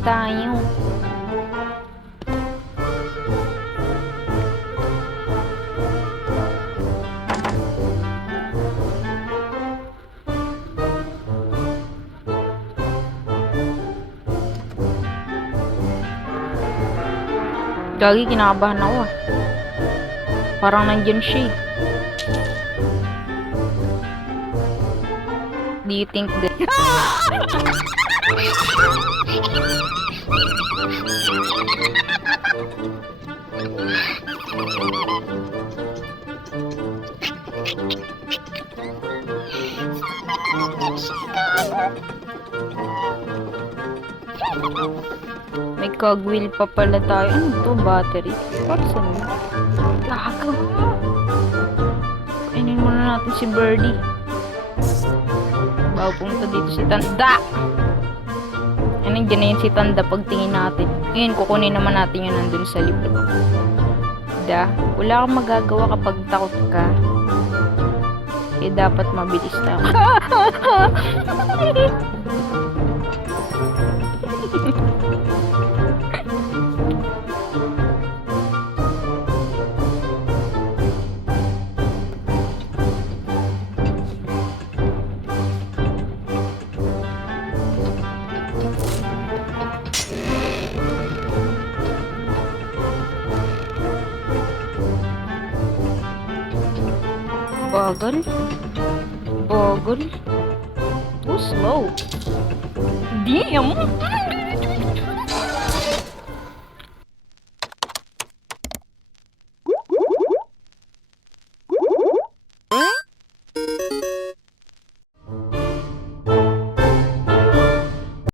tayo. Gagi, kinakabahan ako ah. Parang nandyan siya eh. Do you think that... May cogwheel pa pala tayo. Ano to? Battery? Para saan? Gago. Kainin muna natin si Birdie. Bago pumunta dito si Tanda. Nandiyan na yun si Tanda pagtingin natin. Ngayon, kukunin naman natin yun nandun sa libro. Wala kang magagawa kapag takot ka. Eh, dapat mabilis tayo. Bagal. Bagal. Too slow. Damn!